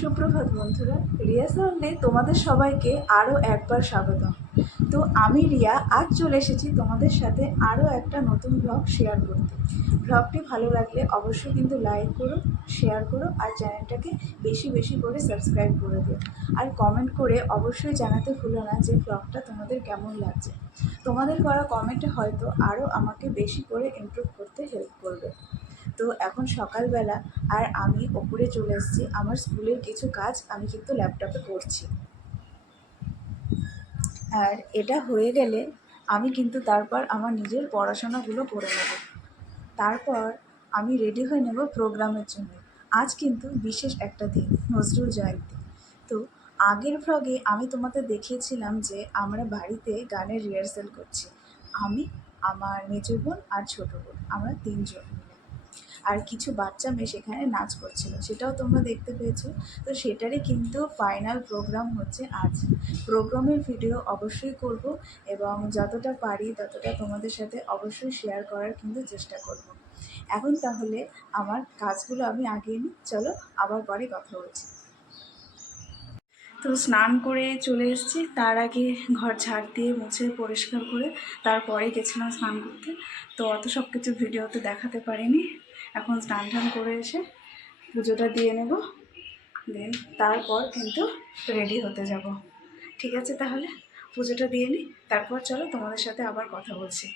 সুপ্রভাত বন্ধুরা, রিয়া সাউন্ডে তোমাদের সবাইকে আরও একবার স্বাগতম। তো আমি রিয়া আজ চলে এসেছি তোমাদের সাথে আরও একটা নতুন ব্লগ শেয়ার করতে। ব্লগটি ভালো লাগলে অবশ্যই কিন্তু লাইক করো, শেয়ার করো আর চ্যানেলটাকে বেশি বেশি করে সাবস্ক্রাইব করে দিও। আর কমেন্ট করে অবশ্যই জানাতে ভুলো না যে ব্লগটা তোমাদের কেমন লাগছে। তোমাদের করা কমেন্টে হয়তো আরও আমাকে বেশি করে ইমপ্রুভ করতে হেল্প করবে। তো এখন সকালবেলা আর আমি ওপরে চলে এসেছি। আমার স্কুলের কিছু কাজ আমি কিন্তু ল্যাপটপে করছি, আর এটা হয়ে গেলে আমি কিন্তু তারপর আমার নিজের পড়াশোনাগুলো করে নেব। তারপর আমি রেডি হয়ে নেব প্রোগ্রামের জন্য। আজ কিন্তু বিশেষ একটা দিন, নজরুল জয়ন্তী। তো আগের ভ্লগে আমি তোমাদের দেখিয়েছিলাম যে আমরা বাড়িতে গানের রিহার্সাল করছি। আমি, আমার মেজো বোন আর ছোটো বোন, আমরা তিনজন মিলে। আর কিছু বাচ্চা মেয়ে সেখানে নাচ করছিল, সেটাও তোমরা দেখতে পেয়েছো। তো সেটারই কিন্তু ফাইনাল প্রোগ্রাম হচ্ছে আজ। প্রোগ্রামের ভিডিও অবশ্যই করব এবং যতটা পারি ততটা তোমাদের সাথে অবশ্যই শেয়ার করার কিন্তু চেষ্টা করব। এখন তাহলে আমার কাজগুলো আমি আগিয়ে নিই, চলো আবার পরে কথা বলছি। তো স্নান করে চলে এসেছি, তার আগে ঘর ঝাড় দিয়ে মুছে পরিষ্কার করে তারপরে গেছিলাম স্নান করতে। তো অত সব কিছু ভিডিওতে দেখাতে পারিনি। এখন স্নান টান করে এসে পুজোটা দিয়ে নেব, দেন তারপর কিন্তু রেডি হতে যাব। ঠিক আছে, তাহলে পুজোটা দিয়ে নিই, তারপর চলো তোমাদের সাথে আবার কথা বলছি।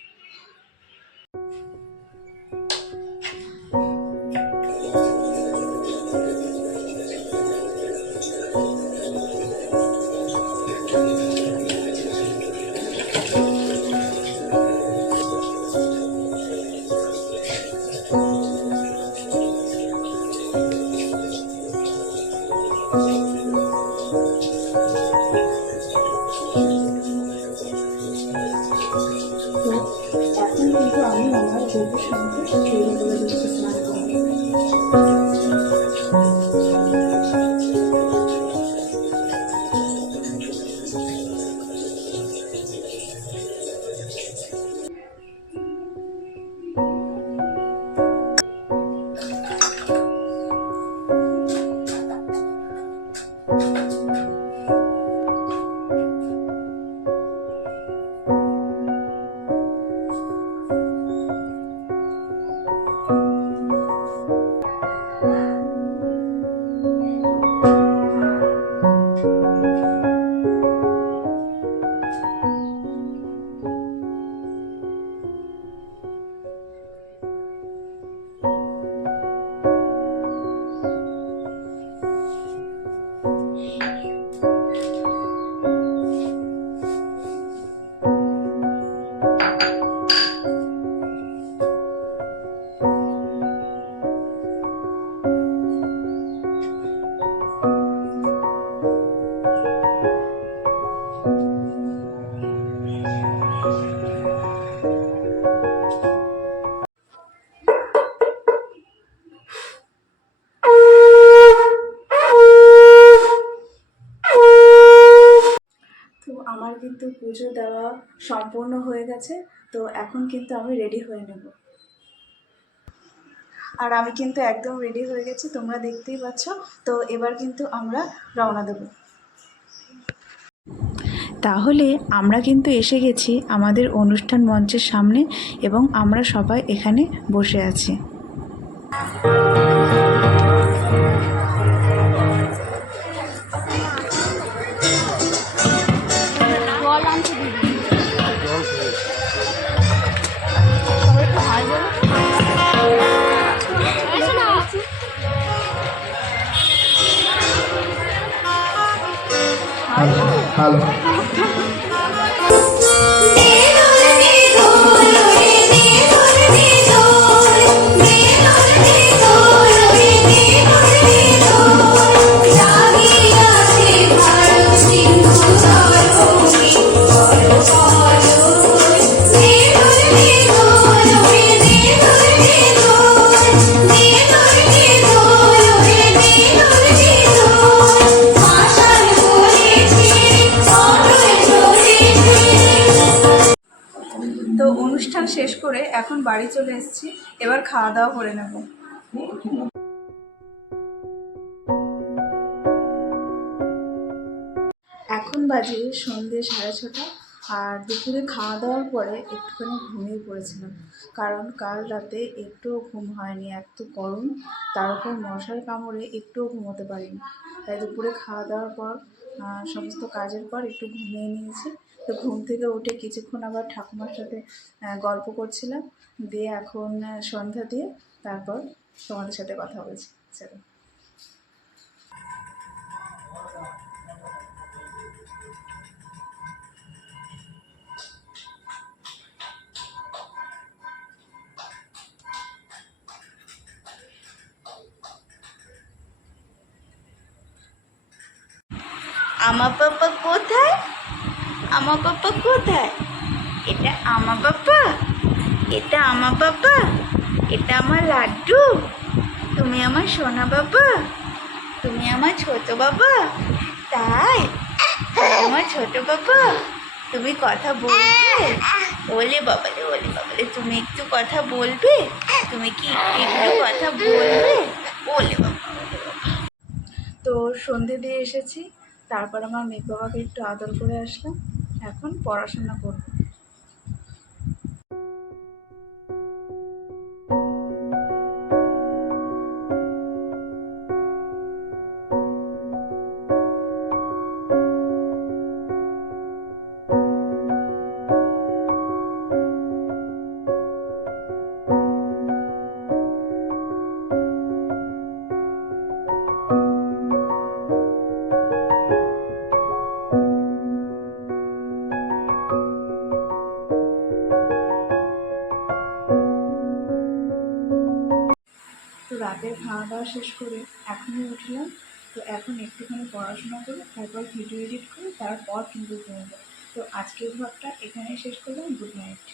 তো এখন কিন্তু আমি আমার বউয়ের সঙ্গে শুরু করে দিচ্ছি স্নান করতে। তো আমার কিন্তু পুজো দেওয়া সম্পূর্ণ হয়ে গেছে। তো এখন কিন্তু আমি রেডি হয়ে নেব, আর আমি কিন্তু একদম রেডি হয়ে গেছি, তোমরা দেখতেই পাচ্ছ। তো এবার কিন্তু আমরা রওনা দেব। তাহলে আমরা কিন্তু এসে গেছি আমাদের অনুষ্ঠান মঞ্চের সামনে এবং আমরা সবাই এখানে বসে আছি। হ্যালো। তো অনুষ্ঠান শেষ করে এখন বাড়ি চলে এসেছি, এবার খাওয়া দাওয়া করে নেব। বাজে সন্ধ্যে 6:30। আর দুপুরে খাওয়া দাওয়ার পরে একটুখানি ঘুমিয়ে পড়েছিলাম, কারণ কাল রাতে একটুও ঘুম হয়নি, এত গরম, তার উপর মশার কামড়ে একটুও ঘুমোতে পারিনি। তাই দুপুরে খাওয়া দাওয়ার পর সমস্ত কাজের পর একটু ঘুমিয়ে নিয়েছি। তো ঘুম থেকে উঠে কিছুক্ষণ আবার ঠাকুমার সাথে গল্প করছিলাম, দিয়ে এখন সন্ধ্যা দিয়ে তারপর তোমাদের সাথে কথা বলছি। চলো। আমার পাপা কোথায়? আমার পাপা কোথায়? এটা আমার পাপা? এটা আমার পাপা? এটা আমার লাড্ডু? তুমি আমার সোনা বাবা? তুমি আমার ছোট বাবা? তাই? তুমি আমার ছোট বাবা? তুমি কথা বলবে? ওলে বাবালে, ওলে বাবালে, তুমি একটু কথা বলবে? তুমি কি একটু কথা বলবে? ওলে বাবা, ওলে বাবা। তো সন্ধে দিয়ে এসেছি, তারপর আমার মেঘ বাবাকে একটু আদর করে আসলাম, এখন পড়াশোনা করব। তো রাতের খাওয়া দাওয়া শেষ করে এখনই উঠলাম। তো এখন একটুখানি পড়াশোনা করে তারপর ভিডিও এডিট করে তারপর কিন্তু ঘুমোবো। তো আজকের ব্লগটা এখানেই শেষ করলাম। Good night.